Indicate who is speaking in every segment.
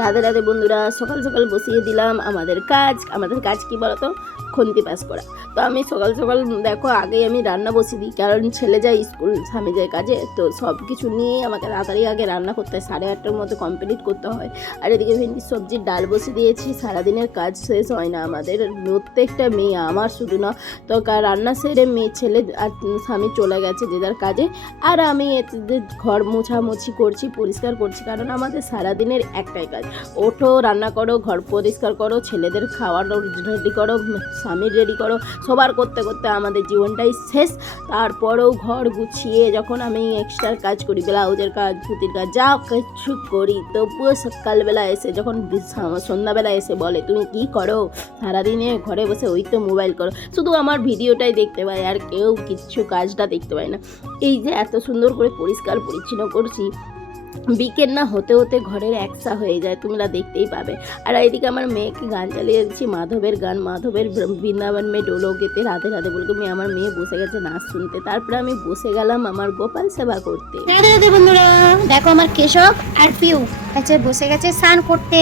Speaker 1: রাধে রাধে বন্ধুরা সকাল সকাল বসিয়ে দিলাম আমাদের কাজ আমাদের কাজ কি বলতো খন্তি পাস করা তো আমি সকাল সকাল দেখো আগে আমি রান্না বসিয়ে দিই কারণ ছেলে যায় স্কুল স্বামী যায় কাজে তো সব কিছু নিয়ে আমাকে তাড়াতাড়ি আগে রান্না করতে হয় সাড়ে আটটার মতো কমপ্লিট করতে হয় আর এদিকে ভেন্ডি সবজির ডাল বসিয়ে দিয়েছি সারাদিনের কাজ শেষ হয় না আমাদের প্রত্যেকটা মেয়ে আমার শুধু না তো রান্না সেরে মেয়ে ছেলে আর স্বামী চলে গেছে যে যার কাজে আর আমি ঘর মোছামুছি করছি পরিষ্কার করছি কারণ আমাদের সারাদিনের একটাই কাজ যায় ওঠো রান্না করো ঘর পরিষ্কার করো ছেলেদের খাওয়ার রেডি করো স্বামীর রেডি করো সবার করতে করতে আমাদের জীবনটাই শেষ তারপরেও ঘর গুছিয়ে যখন আমি এক্সট্রা কাজ করি ব্লাউজের কাজ ধুতির কাজ যা কিছু করি তবুও সকালবেলা এসে যখন সন্ধ্যাবেলা এসে বলে তুমি কি করো সারাদিনে ঘরে বসে ওই তো মোবাইল করো শুধু আমার ভিডিওটাই দেখতে পাই আর কেউ কিচ্ছু কাজটা দেখতে পায় না এই যে এত সুন্দর করে পরিষ্কার পরিচ্ছন্ন করছি বিকেল না হতে হতে ঘরের একসা হয়ে যায় তোমরা দেখতেই পাবে আর এদিকে আমার মেয়েকে গান চালিয়ে দিচ্ছি মাধবের গান মাধবের বৃন্দাবন মেয়ে ডোলো গেতে রাধে রাধে বলবো মেয়ে আমার মেয়ে বসে গেছে নাচ শুনতে তারপরে আমি বসে গেলাম আমার গোপাল সেবা করতে
Speaker 2: বন্ধুরা দেখো আমার কেশব আর পিউ আচ্ছা বসে গেছে স্নান করতে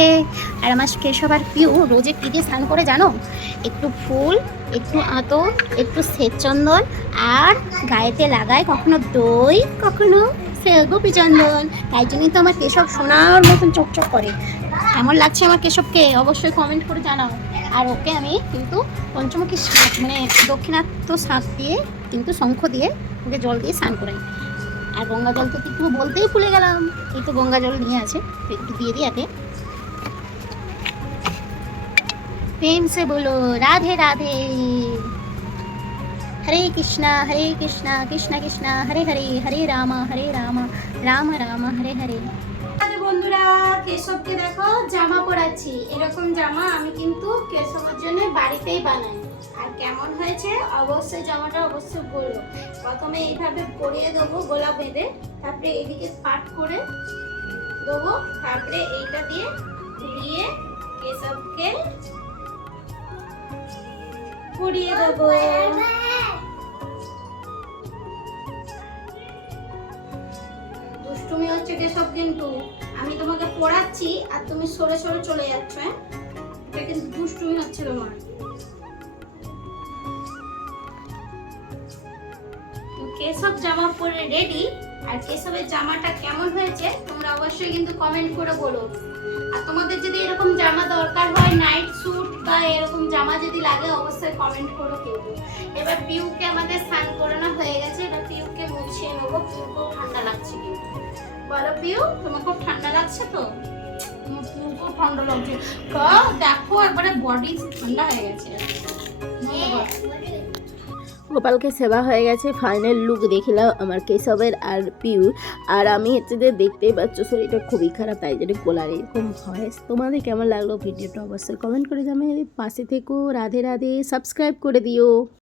Speaker 2: আর আমার কেশব আর পিউ রোজে কী দিয়ে স্নান করে জানো একটু ফুল একটু আতর একটু শ্বেত চন্দন আর গায়েতে লাগায় কখনো দই কখনো ফেলবো বিচন্দন তাই জন্যই তো আমার কেশব সোনার মতন চকচক করে কেমন লাগছে আমার কেশবকে অবশ্যই কমেন্ট করে জানাও আর ওকে আমি কিন্তু পঞ্চমুখী শাঁখ মানে দক্ষিণাত্য শাঁখ দিয়ে কিন্তু শঙ্খ দিয়ে ওকে জল দিয়ে স্নান করাই আর গঙ্গা জল তো একটু বলতেই ভুলে গেলাম এই তো গঙ্গা জল নিয়ে আছে একটু দিয়ে দিই এতে বলো রাধে রাধে হরে কৃষ্ণা হরে কৃষ্ণা কৃষ্ণ কৃষ্ণ হরে হরে হরে রামা হরে রামা রাম রাম হরে হরে বন্ধুরা কেশবকে দেখো জামা পরাচ্ছি এরকম জামা আমি কিন্তু কেশবের জন্য বাড়িতেই বানাই আর কেমন হয়েছে অবশ্যই জামাটা অবশ্যই বলো প্রথমে এইভাবে পরিয়ে দেবো গোলাপ বেঁধে তারপরে এদিকে পাট করে দেবো তারপরে এইটা দিয়ে দিয়ে কেশবকে পরিয়ে দেবো হচ্ছে কেশব কিন্তু আমি তোমাকে পড়াচ্ছি আর তুমি সরে সরে চলে যাচ্ছ হ্যাঁ এটা কিন্তু দুষ্টুমি হচ্ছে তোমার কেশব জামা পরে রেডি আর কেশবের জামাটা কেমন হয়েছে তোমরা অবশ্যই কিন্তু কমেন্ট করে বলো আর তোমাদের যদি এরকম জামা দরকার হয় নাইট স্যুট বা এরকম জামা যদি লাগে অবশ্যই কমেন্ট করো কিন্তু এবার পিউকে আমাদের স্নান করানো হয়ে গেছে এবার পিউকে মুছিয়ে নেবো পিউকেও ঠান্ডা লাগছে গোপালকে
Speaker 3: সেবা হয়ে গেছে ফাইনাল লুক দেখিলাম আমার কেশবের আর পিউ আর আমি হচ্ছে যে দেখতেই পাচ্ছ শরীরটা খুবই খারাপ তাই জন্য গোলার এরকম ভয়েস তোমাদের কেমন লাগলো ভিডিওটা অবশ্যই কমেন্ট করে জানাবে পাশে থেকো রাধে রাধে সাবস্ক্রাইব করে দিও